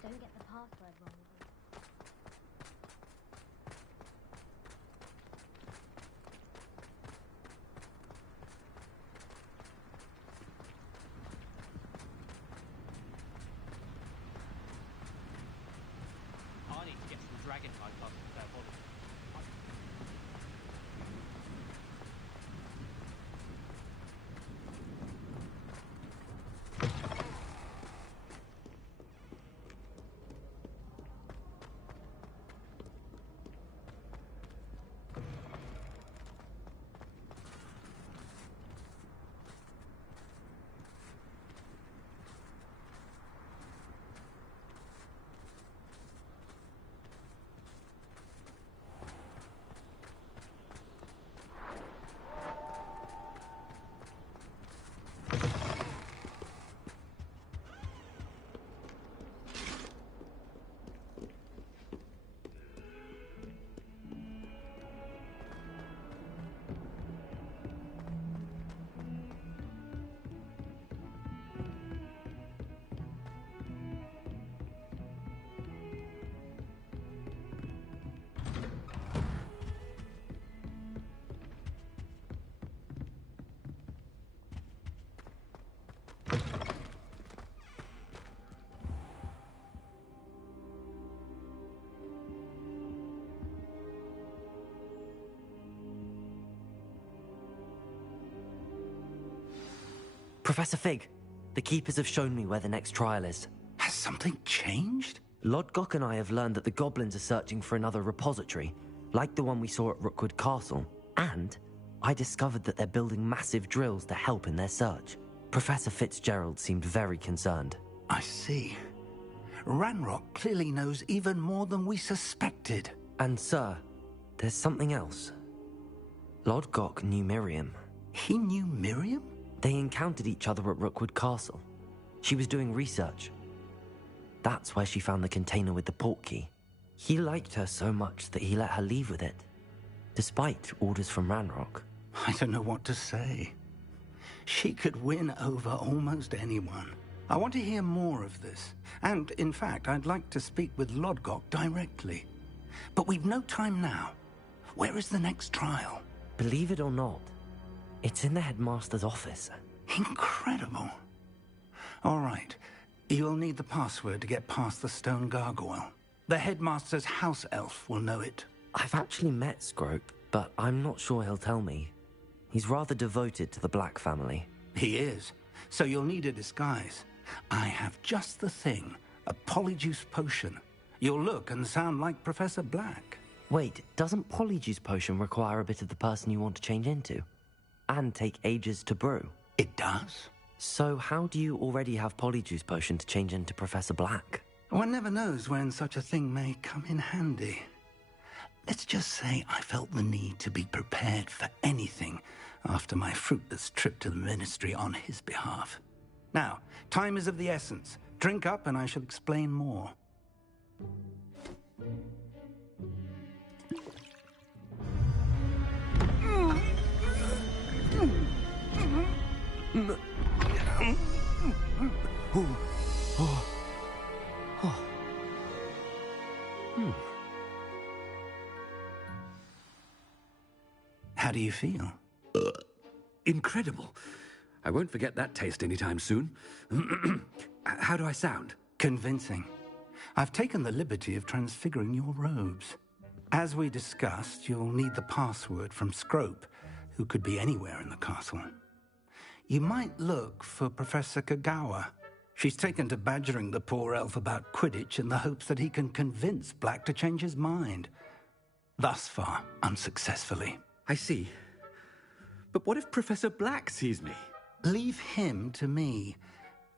Don't get the password wrong. I need to get some dragonfly classes with their body. Professor Fig, the Keepers have shown me where the next trial is. Has something changed? Lodgok and I have learned that the goblins are searching for another repository, like the one we saw at Rookwood Castle. And I discovered that they're building massive drills to help in their search. Professor Fitzgerald seemed very concerned. I see. Ranrock clearly knows even more than we suspected. And sir, there's something else. Lodgok knew Miriam. He knew Miriam? They encountered each other at Rookwood Castle. She was doing research. That's where she found the container with the portkey. He liked her so much that he let her leave with it, despite orders from Ranrock. I don't know what to say. She could win over almost anyone. I want to hear more of this. And, in fact, I'd like to speak with Lodgok directly. But we've no time now. Where is the next trial? Believe it or not, it's in the headmaster's office. Incredible. All right. You'll need the password to get past the stone gargoyle. The headmaster's house elf will know it. I've actually met Scrope, but I'm not sure he'll tell me. He's rather devoted to the Black family. He is. So you'll need a disguise. I have just the thing. A polyjuice potion. You'll look and sound like Professor Black. Wait, doesn't Polyjuice Potion require a bit of the person you want to change into? And take ages to brew? It does. So how do you already have Polyjuice Potion to change into Professor Black? One never knows when such a thing may come in handy. Let's just say I felt the need to be prepared for anything after my fruitless trip to the Ministry on his behalf. Now, time is of the essence. Drink up and I shall explain more. How do you feel? Incredible. I won't forget that taste anytime soon. How do I sound? Convincing. I've taken the liberty of transfiguring your robes. As we discussed, you'll need the password from Scrope, who could be anywhere in the castle. You might look for Professor Kagawa. She's taken to badgering the poor elf about Quidditch in the hopes that he can convince Black to change his mind. Thus far, unsuccessfully. I see. But what if Professor Black sees me? Leave him to me.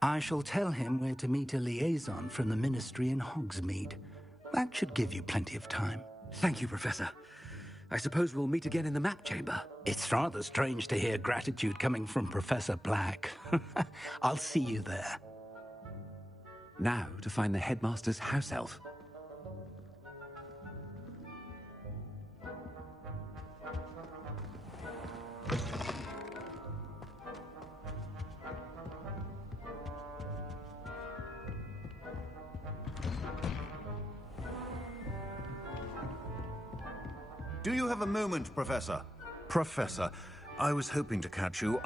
I shall tell him where to meet a liaison from the Ministry in Hogsmeade. That should give you plenty of time. Thank you, Professor. I suppose we'll meet again in the map chamber. It's rather strange to hear gratitude coming from Professor Black. I'll see you there. Now to find the headmaster's house elf. Do you have a moment, Professor? Professor, I was hoping to catch you.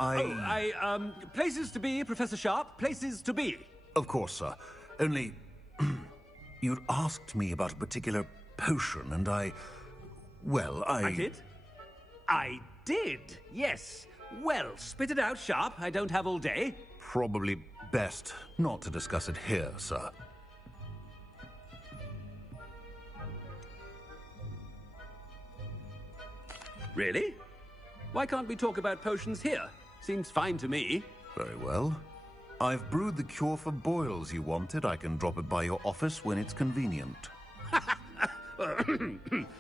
Places to be, Professor Sharp. Places to be. Of course, sir. Only... you'd asked me about a particular potion, and I did? I did, yes. Well, spit it out, Sharp. I don't have all day. Probably best not to discuss it here, sir. Really? Why can't we talk about potions here? Seems fine to me. Very well. I've brewed the cure for boils you wanted. I can drop it by your office when it's convenient.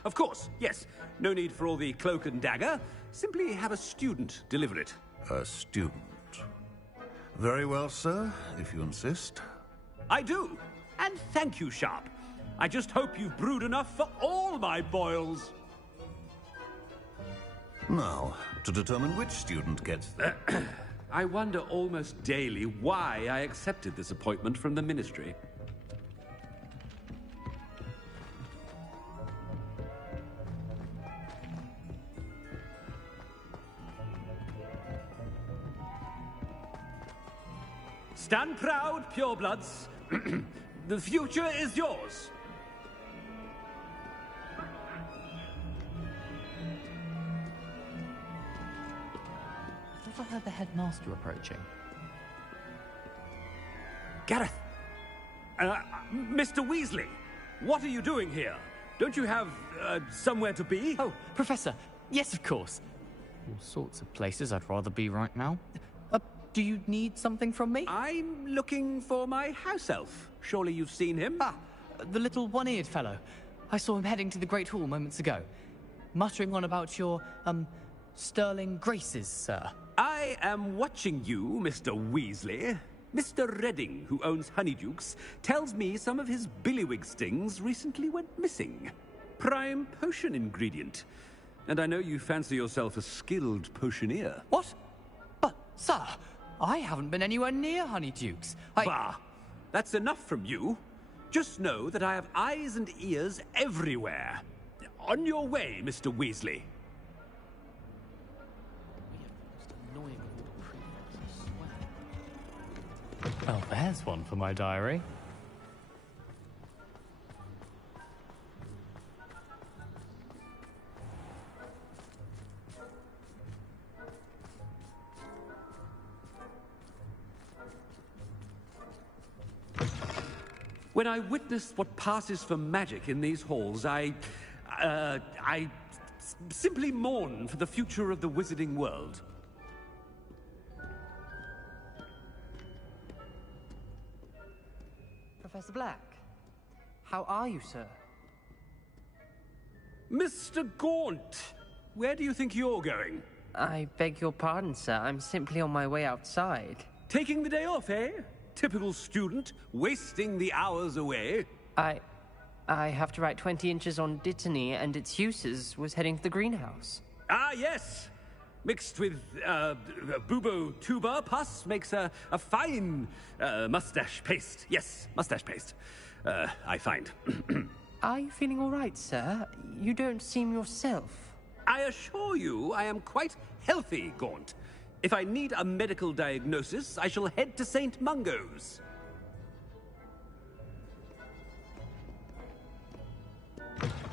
Of course, yes. No need for all the cloak and dagger. Simply have a student deliver it. A student. Very well, sir, if you insist. I do. And thank you, Sharp. I just hope you've brewed enough for all my boils. Now, to determine which student gets the... I wonder almost daily why I accepted this appointment from the Ministry. Stand proud, purebloods. The future is yours. I thought I heard the headmaster approaching. Gareth! Mr. Weasley, what are you doing here? Don't you have, somewhere to be? Oh, Professor. Yes, of course. All sorts of places I'd rather be right now. Do you need something from me? I'm looking for my house elf. Surely you've seen him? Ah, the little one-eared fellow. I saw him heading to the Great Hall moments ago, muttering on about your, sterling graces, sir. I am watching you, Mr. Weasley. Mr. Redding, who owns Honeydukes, tells me some of his billywig stings recently went missing. Prime potion ingredient. And I know you fancy yourself a skilled potioneer. What? But, sir, I haven't been anywhere near Honeydukes. Bah! That's enough from you. Just know that I have eyes and ears everywhere. On your way, Mr. Weasley. Well, there's one for my diary. When I witness what passes for magic in these halls, I simply mourn for the future of the wizarding world. Professor Black, how are you, sir? Mr. Gaunt, where do you think you're going? I beg your pardon, sir. I'm simply on my way outside. Taking the day off, eh? Typical student, wasting the hours away. I have to write 20 inches on Dittany and its uses. Was heading to the greenhouse. Ah, yes. Mixed with bubo tuber pus makes a fine mustache paste. Yes, mustache paste. I find. Are you feeling all right, sir? You don't seem yourself. I assure you I am quite healthy, Gaunt. If I need a medical diagnosis, I shall head to St. Mungo's.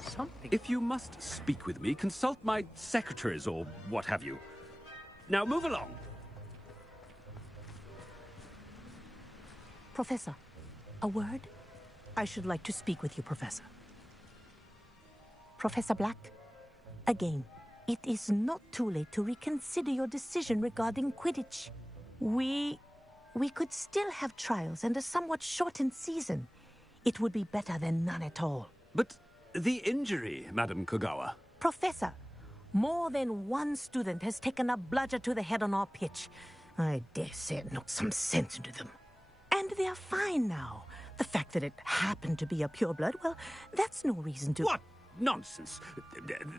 Something. If you must speak with me, consult my secretaries or what have you. Now move along. Professor, a word? I should like to speak with you, Professor. Professor Black, again, it is not too late to reconsider your decision regarding Quidditch. We could still have trials and a somewhat shortened season. It would be better than none at all. But the injury, Madam Kogawa. Professor, more than one student has taken a bludger to the head on our pitch. I dare say it knocked some sense into them. And they are fine now. The fact that it happened to be a pureblood, well, that's no reason to... What nonsense!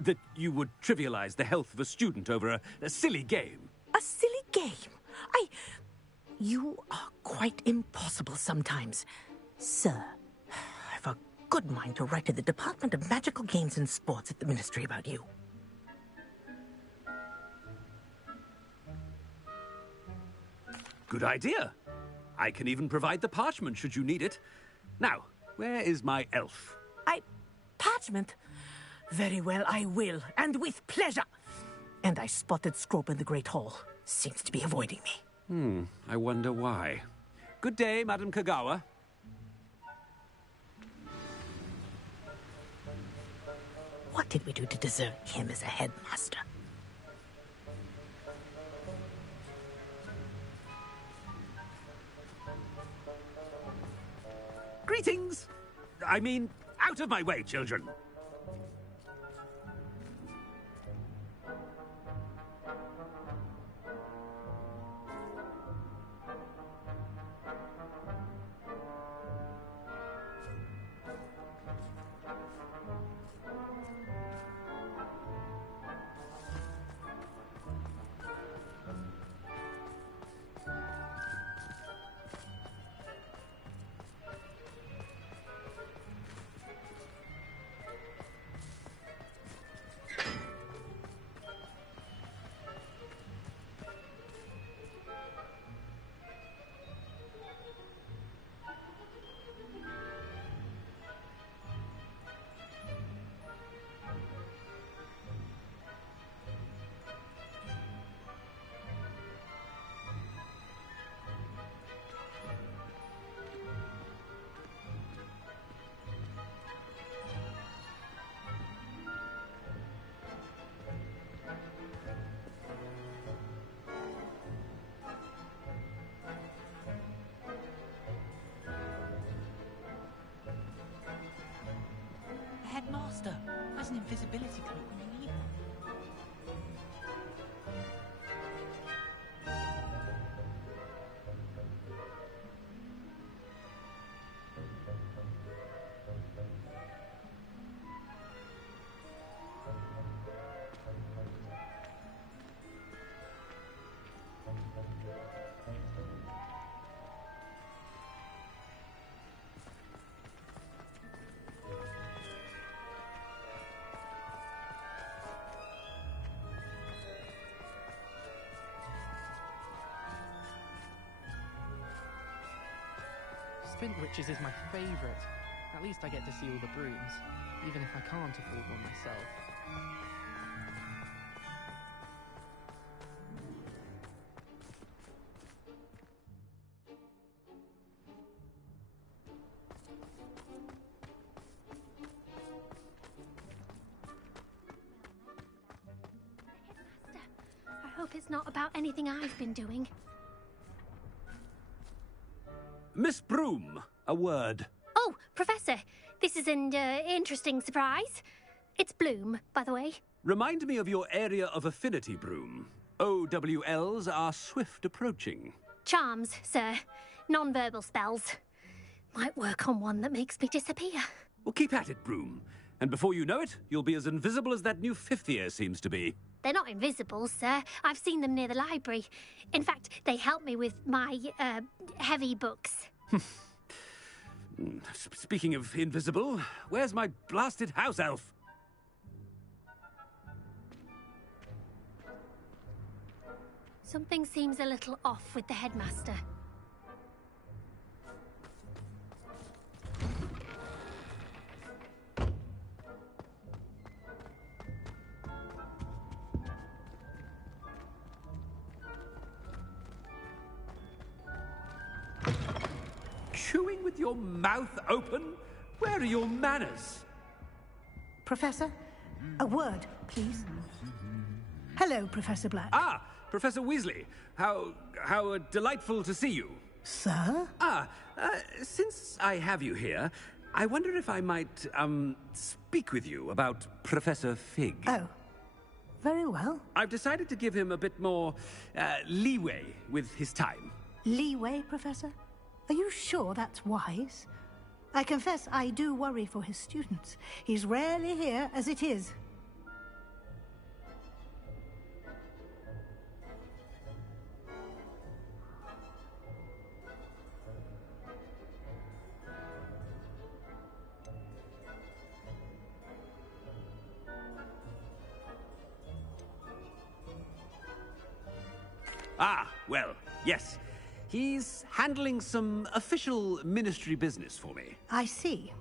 That you would trivialize the health of a student over a silly game. A silly game? You are quite impossible sometimes. Sir, I've a good mind to write to the Department of Magical Games and Sports at the Ministry about you. Good idea. I can even provide the parchment should you need it. Now, where is my elf? Parchment? Very well, I will, and with pleasure. And I spotted Scrope in the Great Hall. Seems to be avoiding me. I wonder why. Good day, Madam Kagawa. What did we do to deserve him as a headmaster? Greetings! I mean, out of my way, children! Headmaster has an invisibility cloak when you need one. Witches is my favourite. At least I get to see all the brooms, even if I can't afford one myself. I hope it's not about anything I've been doing. Miss Broom, a word. Oh, Professor, this is an interesting surprise. It's Bloom, by the way. Remind me of your area of affinity, Broom. OWLs are swift approaching. Charms, sir. Non-verbal spells. Might work on one that makes me disappear. Well, keep at it, Broom. And before you know it, you'll be as invisible as that new fifth year seems to be. They're not invisible, sir. I've seen them near the library. In fact, they help me with my, heavy books. Speaking of invisible, where's my blasted house elf? Something seems a little off with the headmaster. Chewing with your mouth open? Where are your manners? Professor, a word, please. Hello, Professor Black. Ah, Professor Weasley. How delightful to see you. Sir? Since I have you here, I wonder if I might, speak with you about Professor Fig. Oh, very well. I've decided to give him a bit more, leeway with his time. Leeway, Professor? Are you sure that's wise? I confess I do worry for his students. He's rarely here as it is. Ah, well, yes. He's handling some official ministry business for me. I see.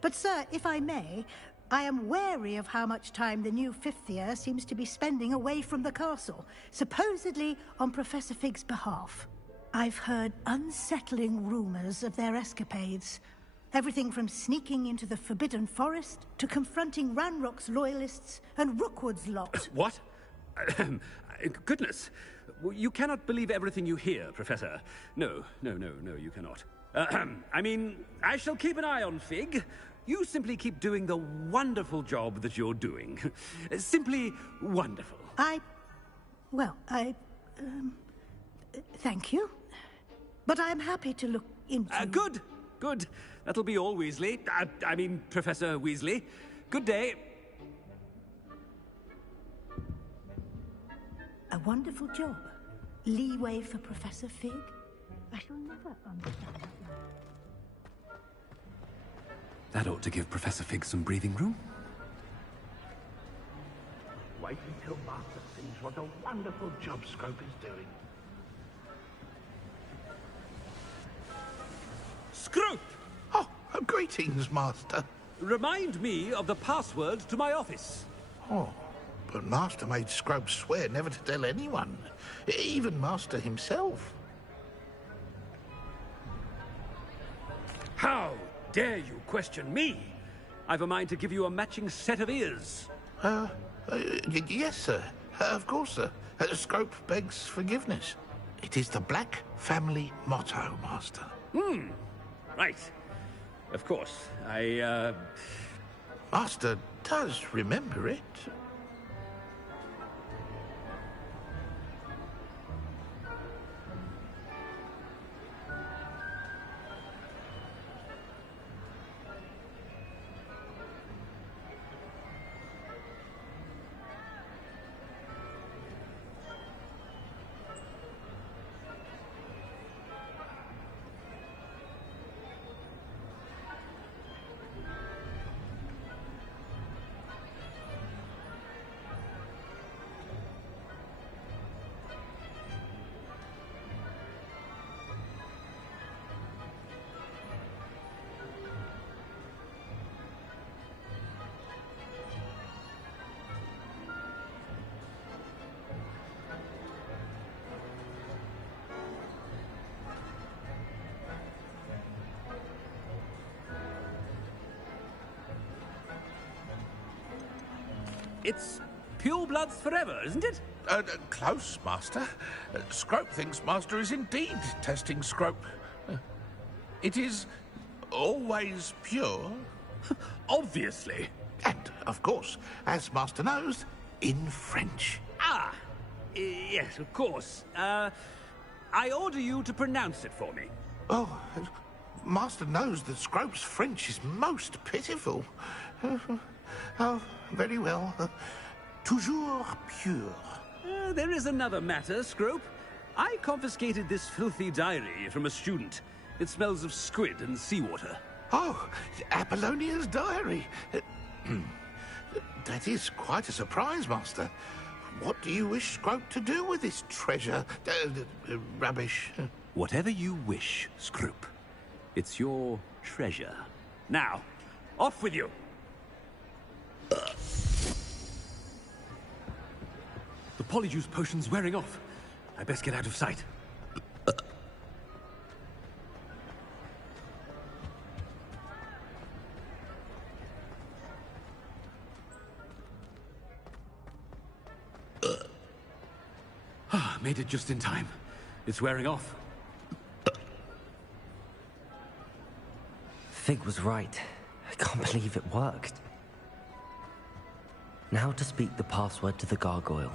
But, sir, if I may, I am wary of how much time the new fifth year seems to be spending away from the castle, supposedly on Professor Fig's behalf. I've heard unsettling rumors of their escapades. Everything from sneaking into the Forbidden Forest to confronting Ranrock's loyalists and Rookwood's lot. What? Goodness. You cannot believe everything you hear, Professor. No, you cannot. I mean, I shall keep an eye on Fig. You simply keep doing the wonderful job that you're doing. Simply wonderful. Thank you. But I'm happy to look into... Good. That'll be all, Weasley. I mean, Professor Weasley. Good day. A wonderful job. Leeway for Professor Fig. I shall never understand that. That ought to give Professor Fig some breathing room. Wait until Master sees what a wonderful job Scrope is doing. Scrope! Oh, greetings, Master. Remind me of the password to my office. Oh, but Master made Scrope swear never to tell anyone, even Master himself. How dare you question me? I've a mind to give you a matching set of ears. Yes, sir. Of course, sir. Scrope begs forgiveness. It is the Black family motto, Master. Right. Of course. Master does remember it. It's purebloods forever, isn't it? Close, Master. Scrope thinks Master is indeed testing Scrope. It is always pure. Obviously. And, of course, as Master knows, in French. Yes, of course. I order you to pronounce it for me. Oh, Master knows that Scrope's French is most pitiful. Oh, very well. Toujours pure. There is another matter, Scrope. I confiscated this filthy diary from a student. It smells of squid and seawater. Oh, Apollonia's diary. That is quite a surprise, Master. What do you wish Scrope to do with this treasure? Rubbish. Whatever you wish, Scrope. It's your treasure. Now, off with you. The polyjuice potion's wearing off. I best get out of sight. Made it just in time. It's wearing off. Fig was right. I can't believe it worked. Now to speak the password to the gargoyle.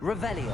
Revelio.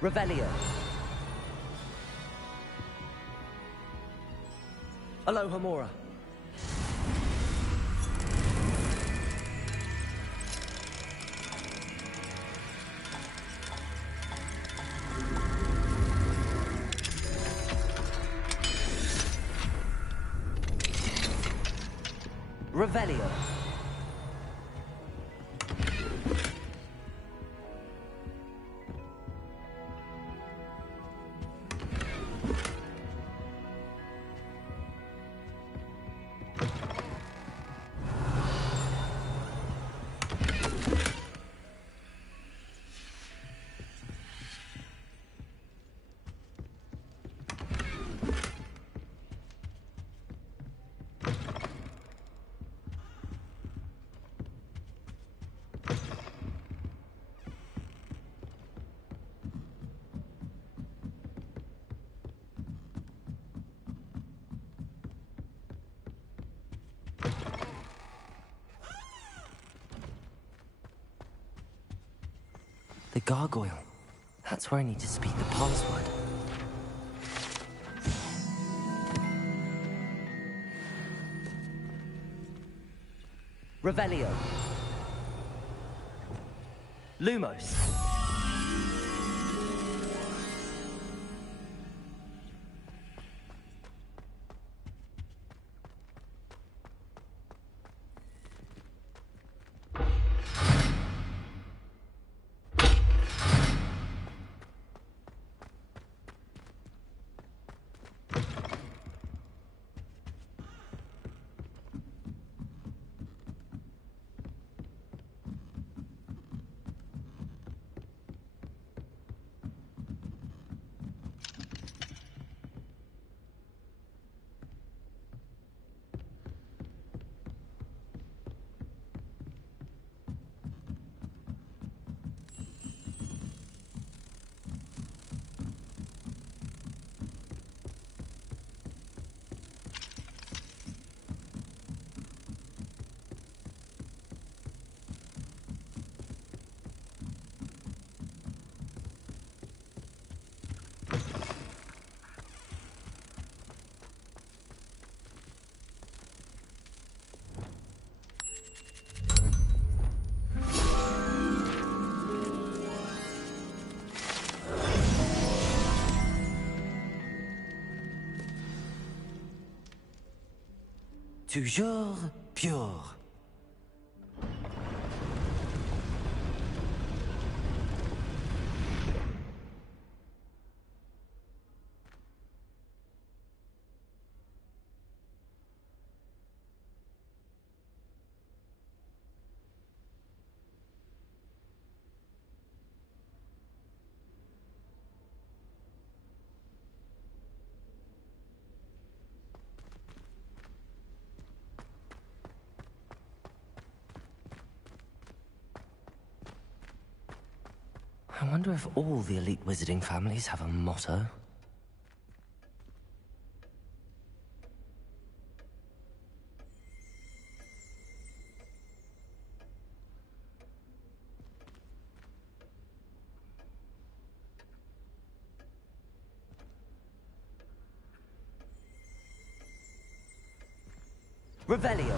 Revelio. Alohomora. Revelio. The gargoyle. That's where I need to speak the password. Revelio. Lumos. Toujours pure. I wonder if all the elite wizarding families have a motto. Revelio.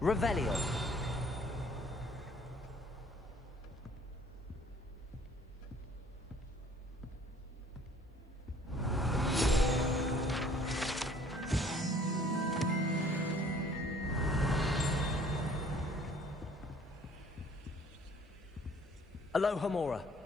Revelio. Aloha Mora.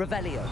Revelio.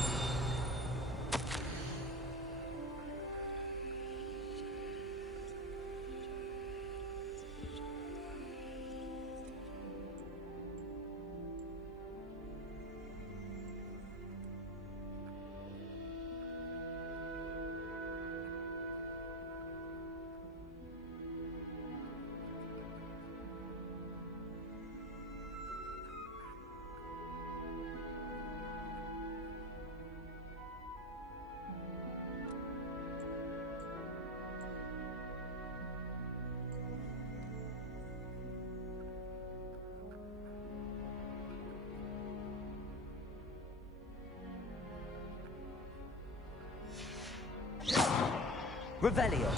Revelio.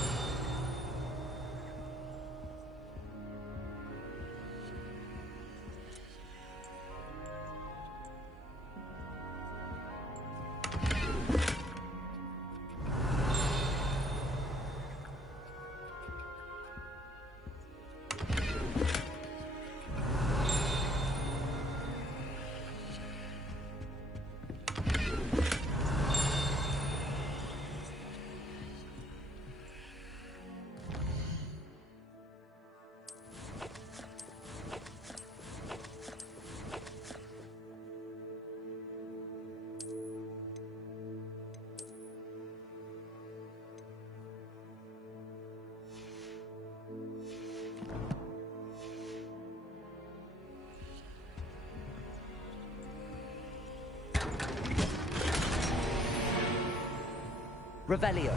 Revelio.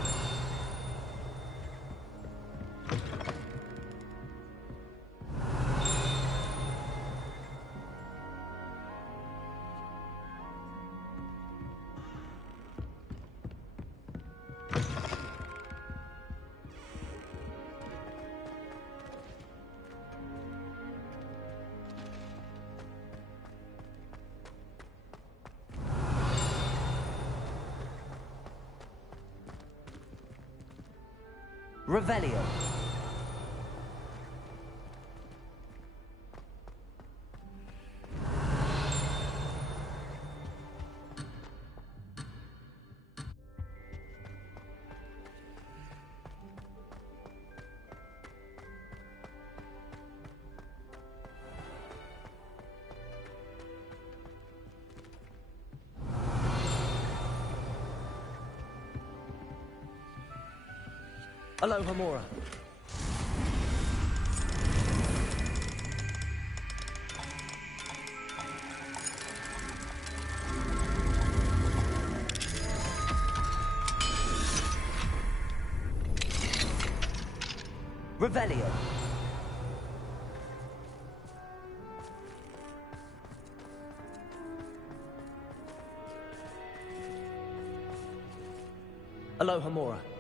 Revelio. Aloha Mora. Revelio. Aloha Mora.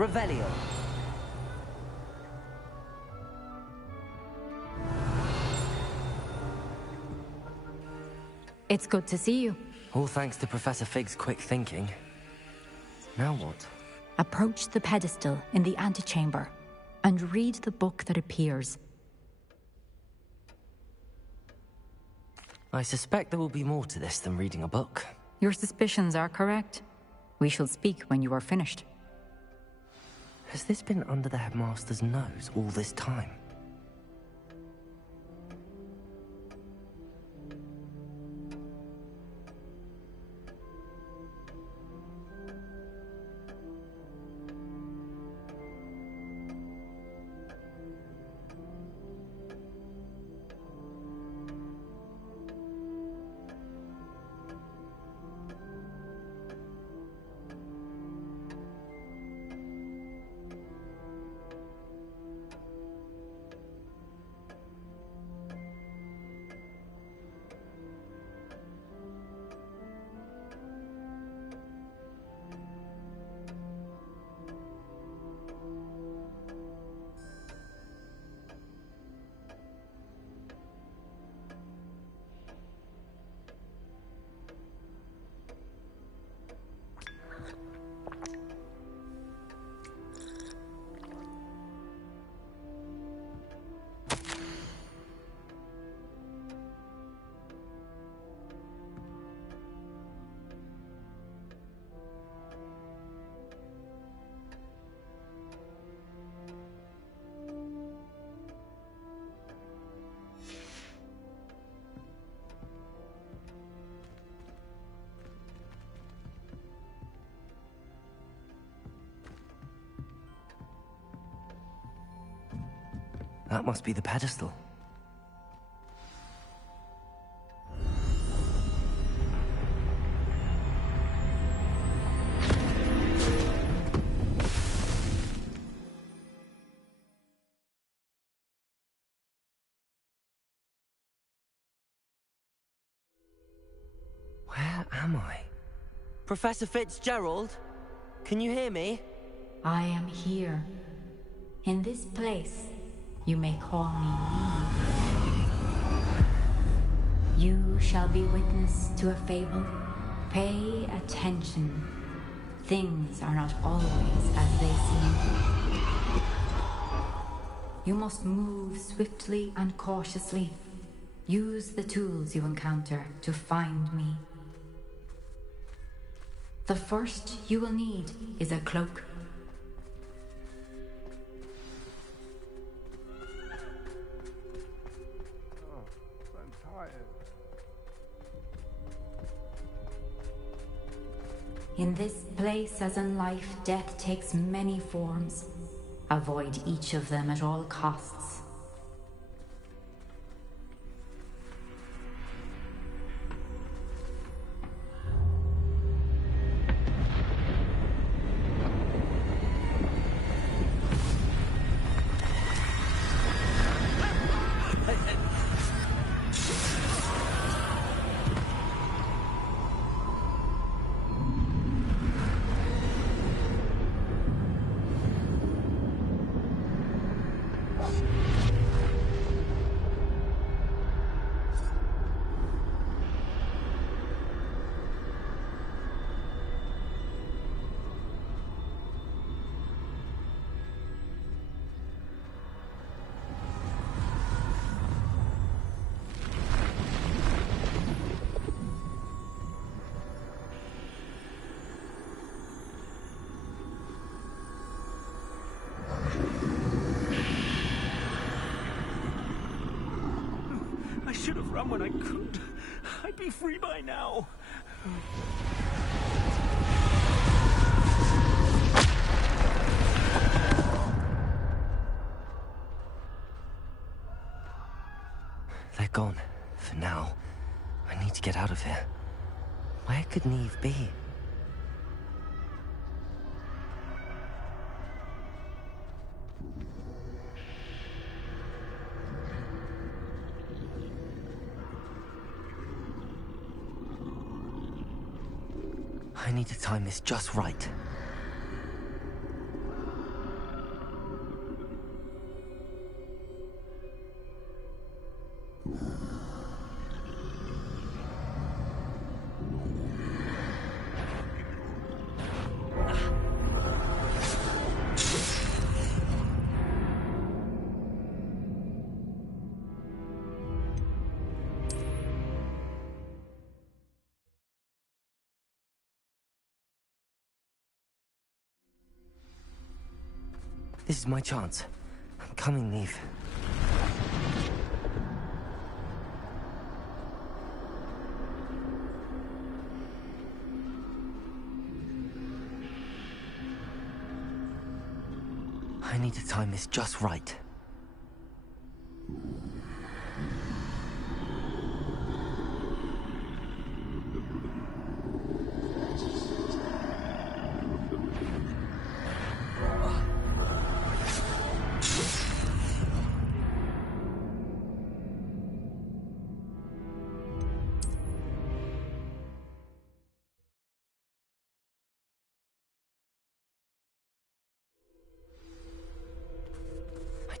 Revelio. It's good to see you. All thanks to Professor Fig's quick thinking. Now what? Approach the pedestal in the antechamber and read the book that appears. I suspect there will be more to this than reading a book. Your suspicions are correct. We shall speak when you are finished. Has this been under the headmaster's nose all this time? That must be the pedestal. Where am I? Professor Fitzgerald? Can you hear me? I am here. In this place, you may call me Eve. You shall be witness to a fable. Pay attention. Things are not always as they seem. You must move swiftly and cautiously. Use the tools you encounter to find me. The first you will need is a cloak. In this place, as in life, death takes many forms. Avoid each of them at all costs. I should have run when I could. I'd be free by now. They're gone. For now. I need to get out of here. Where could Neve be? I need to time this just right. This is my chance. I'm coming, Neve. I need to time this just right.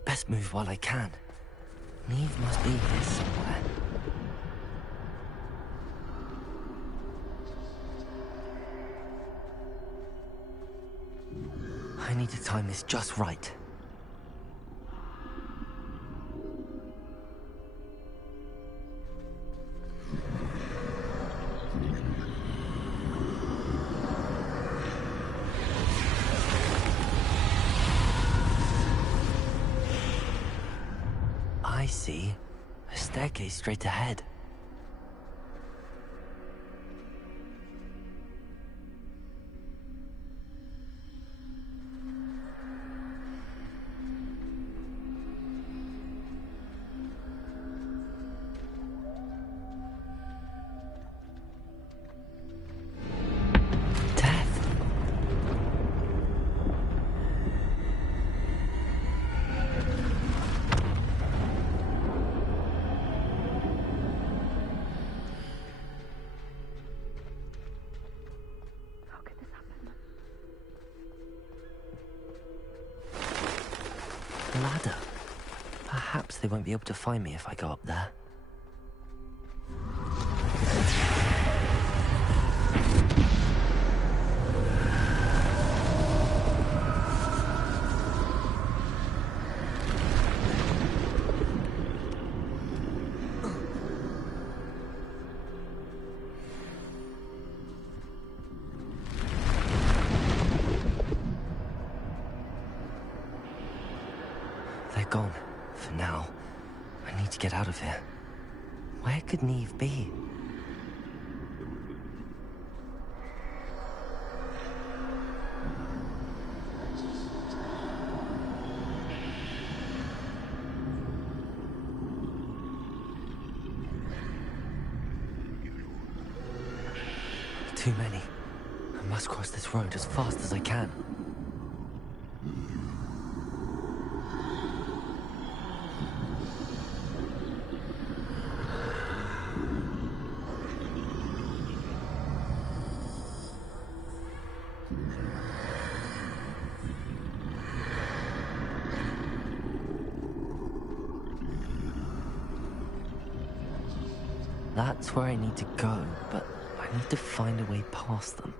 Best move while I can. Neve must be here somewhere. I need to time this just right. I see. A staircase straight ahead. Ladder. Perhaps they won't be able to find me if I go up there. They're gone. For now. I need to get out of here. Where could Neve be? Too many. I must cross this road as fast as I can. That's where I need to go, but I need to find a way past them.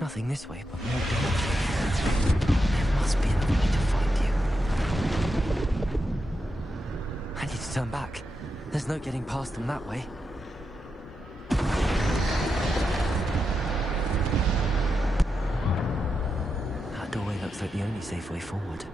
Nothing this way, but more danger. There must be another way to find you. I need to turn back. There's no getting past them that way. That doorway looks like the only safe way forward.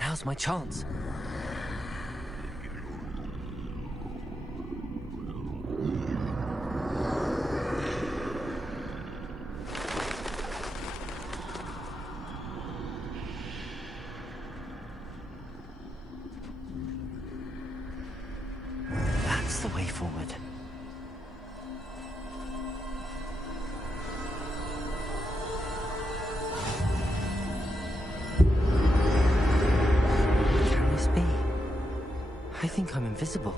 Now's my chance. forward. Can this be? I think I'm invisible.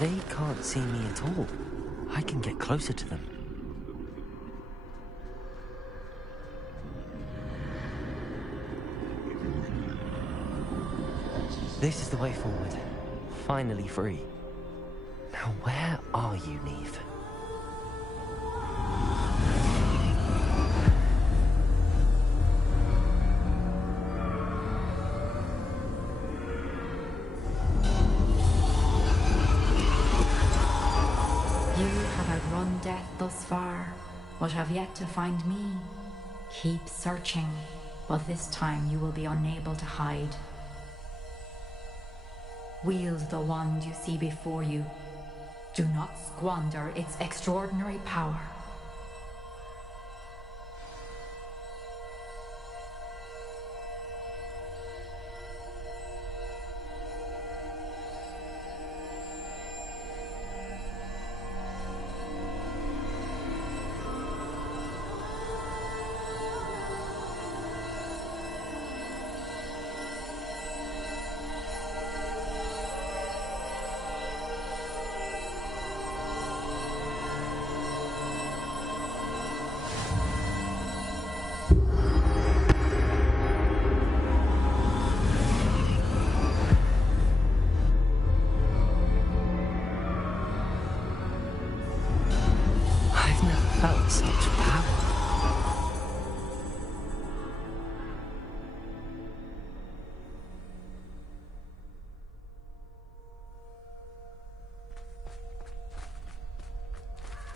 They can't see me at all. I can get closer to them. This is the way forward. Finally free. Now where are you, Neve? Death thus far, but have yet to find me. Keep searching, but this time you will be unable to hide. Wield the wand you see before you. Do not squander its extraordinary power. Felt such power.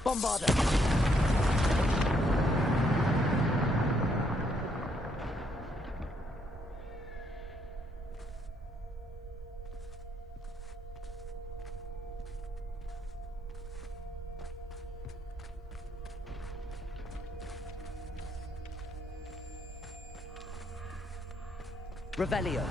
Bombarder! Revelio.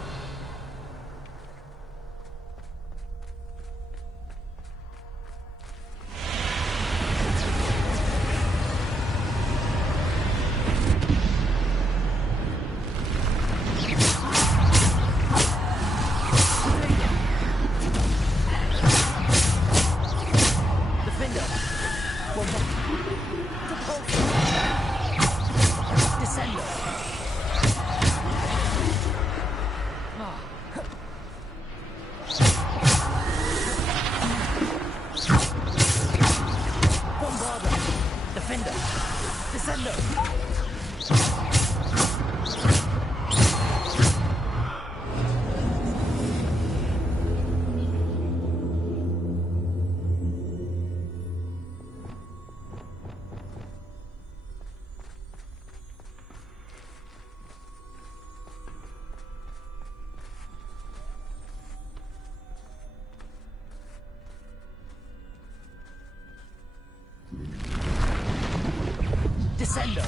Descendo!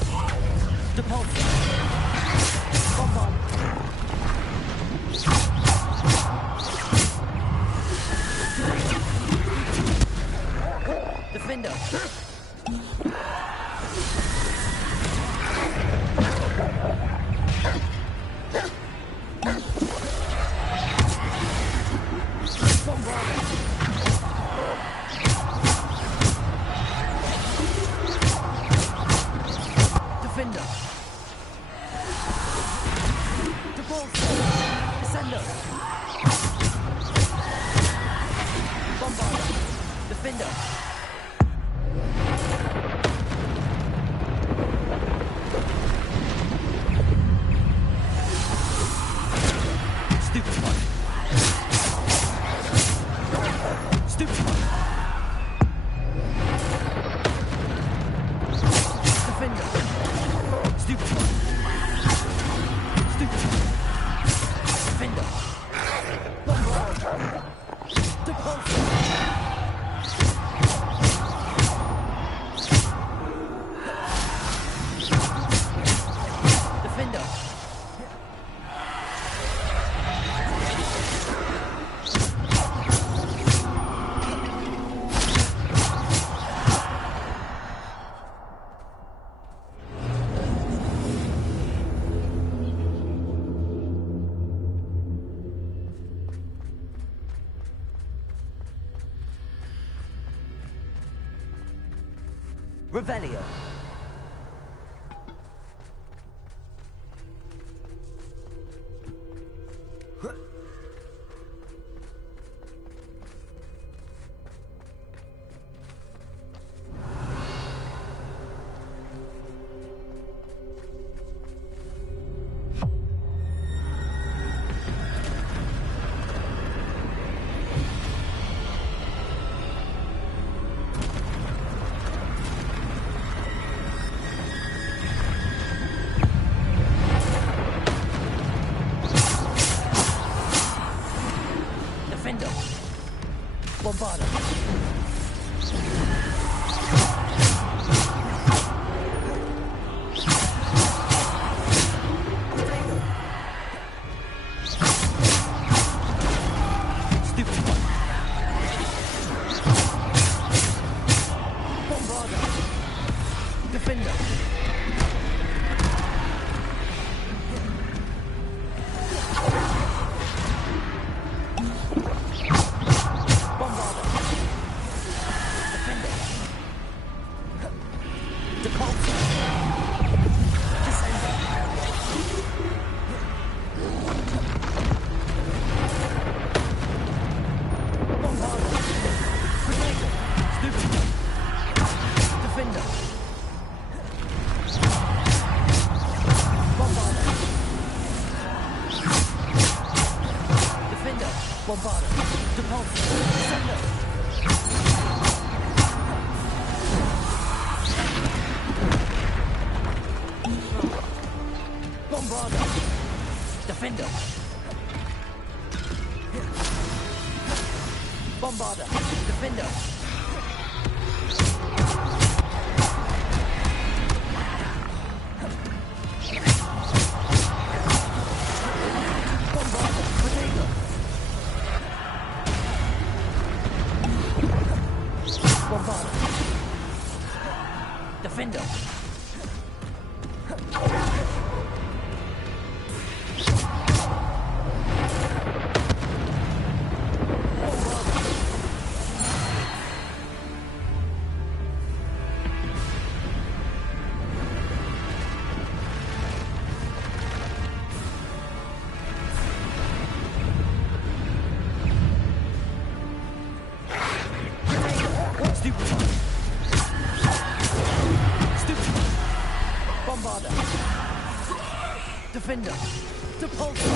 Depulso! Bombard! Defender! Revelio. Defender. Depulso. Bombarda. Stupid one. Defender. Protego. Defender. Bombarda. Defender. Bombarda. Defender. Bombarda. Defender. Descender. Depulso.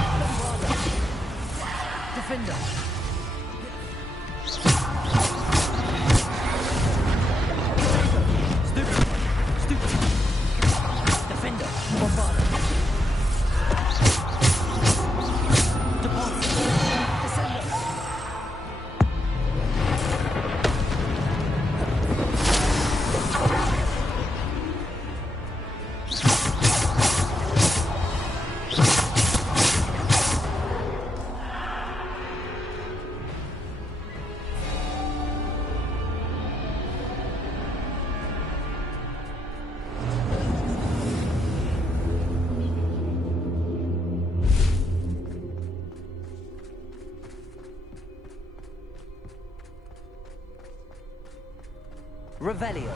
Bombarda. Defender. Stupid. Stupid. Defender. Bombarda. Depulso. Descender. Revelio.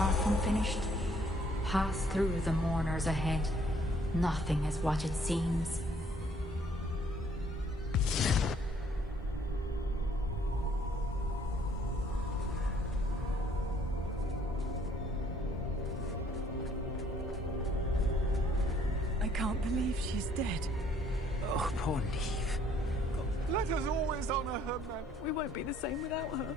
far from finished. Pass through the mourners ahead. Nothing is what it seems. I can't believe she's dead. Oh, poor Neve. Let us always honor her memory. We won't be the same without her.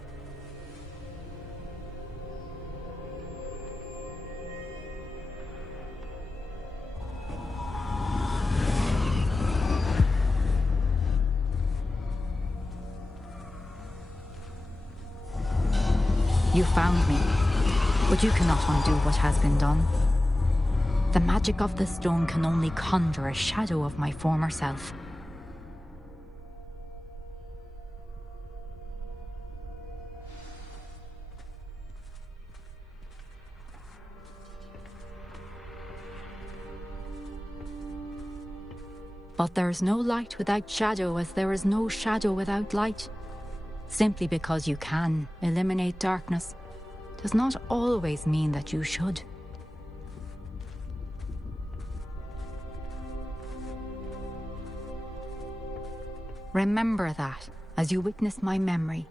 You found me, but you cannot undo what has been done. The magic of the stone can only conjure a shadow of my former self. But there is no light without shadow, as there is no shadow without light. Simply because you can eliminate darkness does not always mean that you should. Remember that as you witness my memory.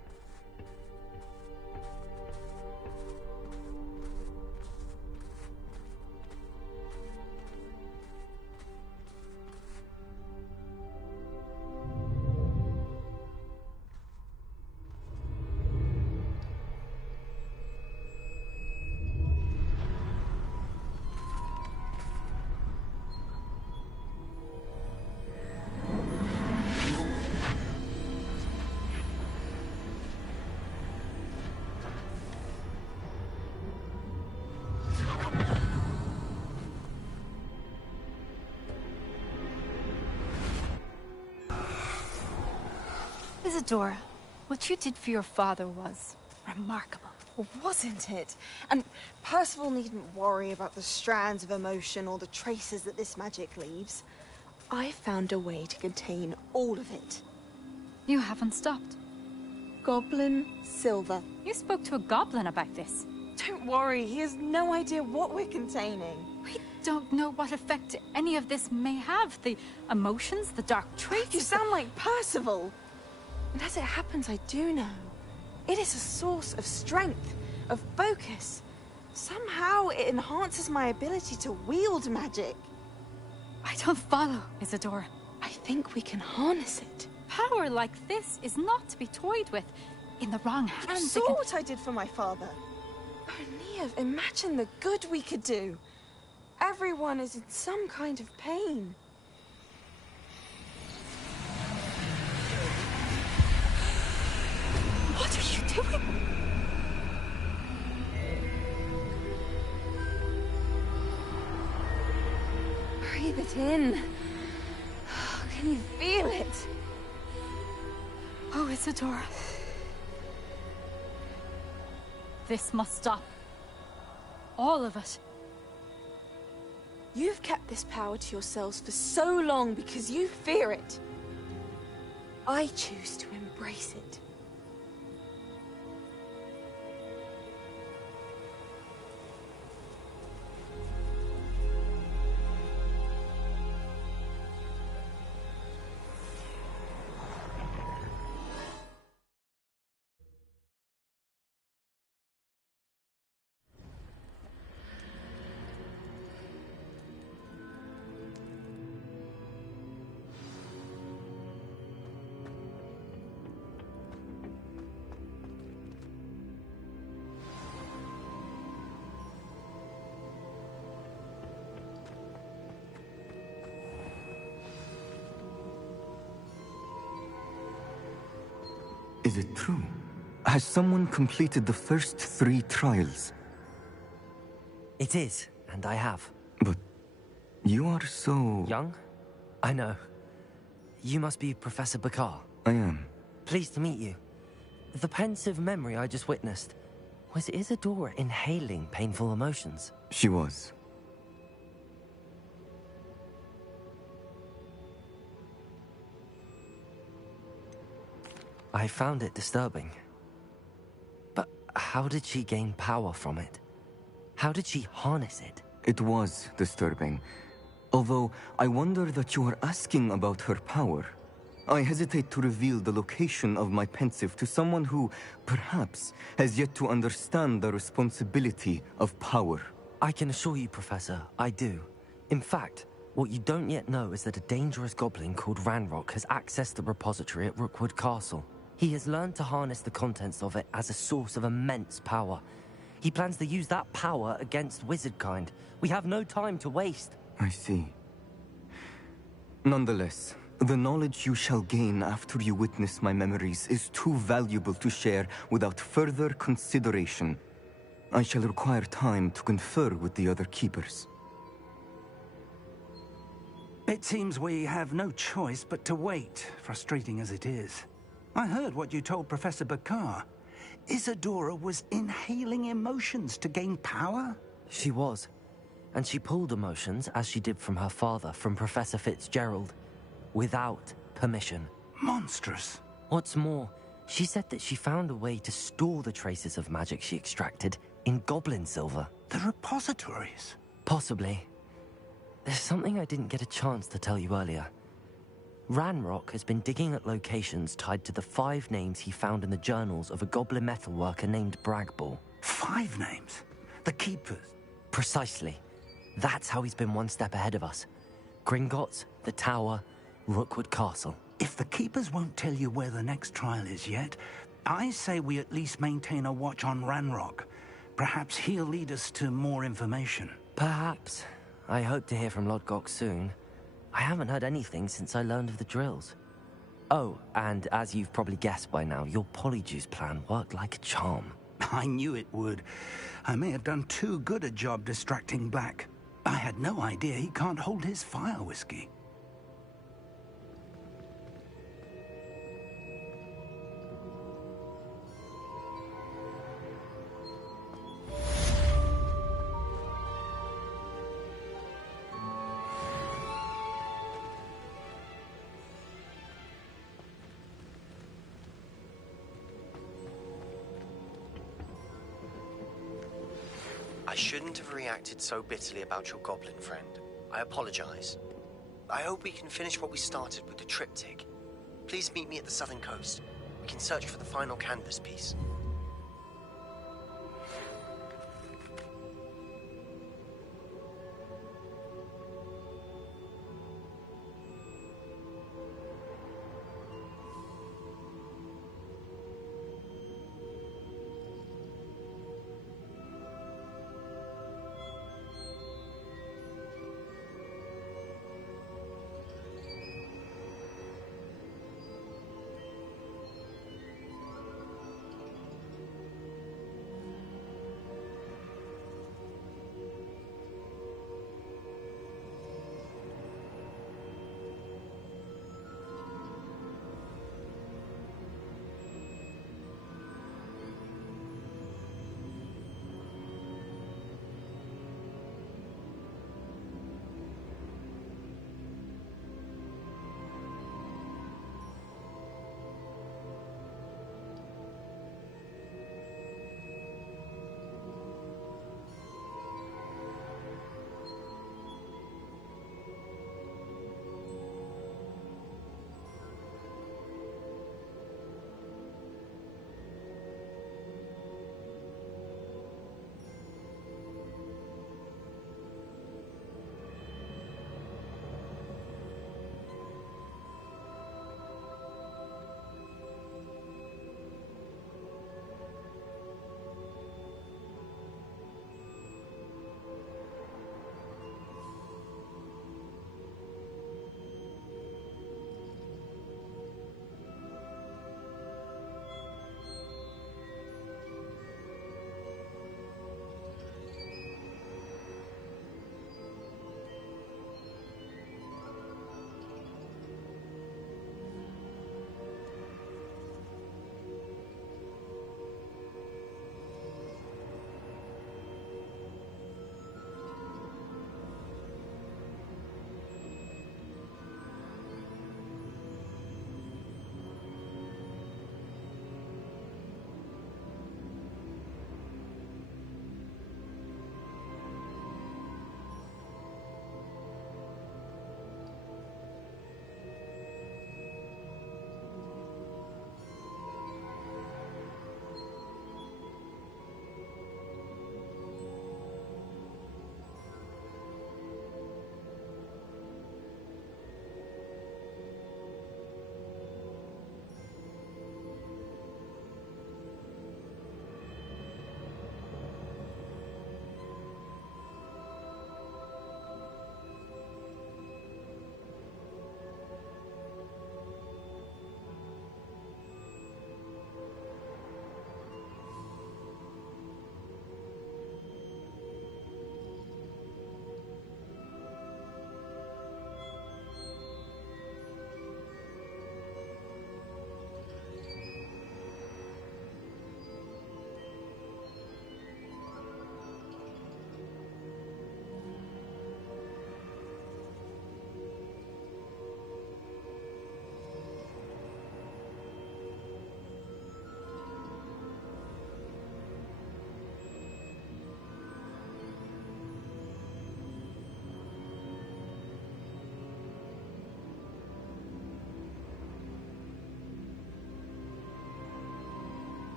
Isadora, what you did for your father was remarkable. Well, wasn't it? And Percival needn't worry about the strands of emotion or the traces that this magic leaves. I found a way to contain all of it. You haven't stopped. Goblin Silver. You spoke to a goblin about this. Don't worry, he has no idea what we're containing. We don't know what effect any of this may have. The emotions, the dark traits. You sound like Percival. And as it happens, I do know. It is a source of strength, of focus. Somehow it enhances my ability to wield magic. I don't follow, Isadora. I think we can harness it. Power like this is not to be toyed with. In the wrong hands, You saw what I did for my father. Oh, Neve, imagine the good we could do. Everyone is in some kind of pain. What are you doing? Breathe it in. Can you feel it? Oh, Isadora. This must stop. All of it. You've kept this power to yourselves for so long because you fear it. I choose to embrace it. Is it true? Has someone completed the first 3 trials? It is, and I have. But you are so... Young? I know. You must be Professor Bakar. I am. Pleased to meet you. The pensive memory I just witnessed, was Isadora inhaling painful emotions? She was. I found it disturbing. But how did she gain power from it? How did she harness it? It was disturbing. Although, I wonder that you are asking about her power. I hesitate to reveal the location of my pensive to someone who, perhaps, has yet to understand the responsibility of power. I can assure you, Professor, I do. In fact, what you don't yet know is that a dangerous goblin called Ranrock has accessed the repository at Rookwood Castle. He has learned to harness the contents of it as a source of immense power. He plans to use that power against wizardkind. We have no time to waste. I see. Nonetheless, the knowledge you shall gain after you witness my memories is too valuable to share without further consideration. I shall require time to confer with the other keepers. It seems we have no choice but to wait, frustrating as it is. I heard what you told Professor Bakar. Isadora was inhaling emotions to gain power? She was. And she pulled emotions, as she did from her father, from Professor Fitzgerald, without permission. Monstrous. What's more, she said that she found a way to store the traces of magic she extracted in goblin silver. The repositories? Possibly. There's something I didn't get a chance to tell you earlier. Ranrock has been digging at locations tied to the 5 names he found in the journals of a goblin metalworker named Bragball. 5 names? The Keepers? Precisely. That's how he's been one step ahead of us. Gringotts, the Tower, Rookwood Castle. If the Keepers won't tell you where the next trial is yet, I say we at least maintain a watch on Ranrock. Perhaps he'll lead us to more information. Perhaps. I hope to hear from Lodgok soon. I haven't heard anything since I learned of the drills. Oh, and as you've probably guessed by now, your Polyjuice plan worked like a charm. I knew it would. I may have done too good a job distracting Black. I had no idea he can't hold his fire whiskey. I shouldn't have reacted so bitterly about your goblin friend. I apologize. I hope we can finish what we started with the triptych. Please meet me at the southern coast. We can search for the final canvas piece.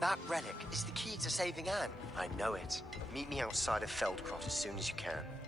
That relic is the key to saving Anne. I know it. Meet me outside of Feldcroft as soon as you can.